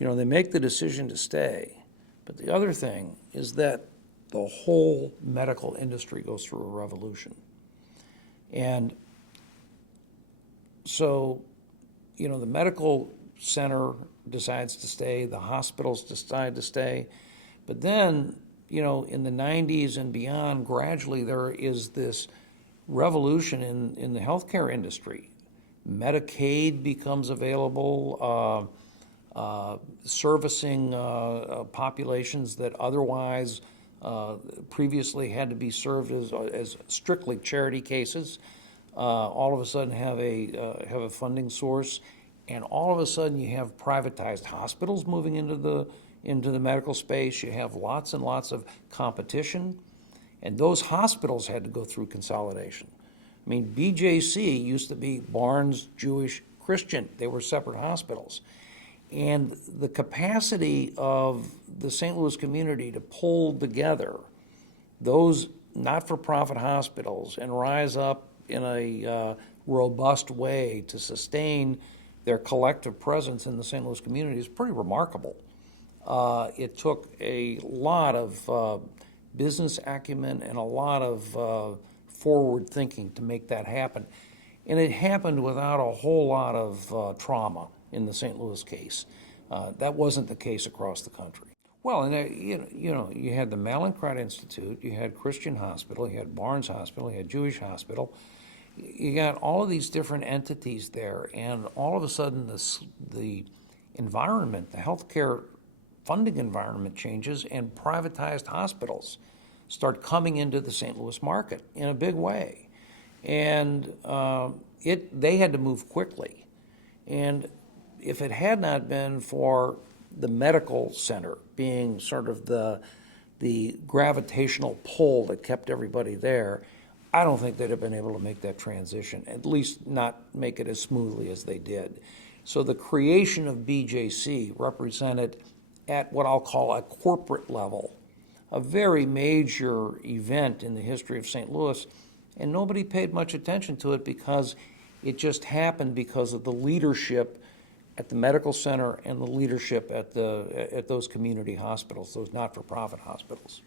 they make the decision to stay. But the other thing is that the whole medical industry goes through a revolution. And so, the medical center decides to stay, the hospitals decide to stay. But then, in the 90s and beyond, gradually there is this revolution in the healthcare industry. Medicaid becomes available, servicing populations that otherwise previously had to be served as strictly charity cases. All of a sudden have a funding source, and all of a sudden you have privatized hospitals moving into the medical space. You have lots and lots of competition, and those hospitals had to go through consolidation. I mean, BJC used to be Barnes Jewish Christian. They were separate hospitals. And the capacity of the St. Louis community to pull together those not-for-profit hospitals and rise up in a robust way to sustain their collective presence in the St. Louis community is pretty remarkable. It took a lot of business acumen and a lot of forward thinking to make that happen. And it happened without a whole lot of trauma in the St. Louis case. That wasn't the case across the country. Well, and you had the Mallinckrodt Institute, you had Christian Hospital, you had Barnes Hospital, you had Jewish Hospital. You got all of these different entities there, and all of a sudden the environment, the healthcare funding environment changes, and privatized hospitals start coming into the St. Louis market in a big way. And they had to move quickly. And if it had not been for the medical center being sort of the gravitational pull that kept everybody there, I don't think they'd have been able to make that transition, at least not make it as smoothly as they did. So the creation of BJC represented, at what I'll call a corporate level, a very major event in the history of St. Louis, and nobody paid much attention to it because it just happened because of the leadership at the medical center and the leadership at those community hospitals, those not-for-profit hospitals.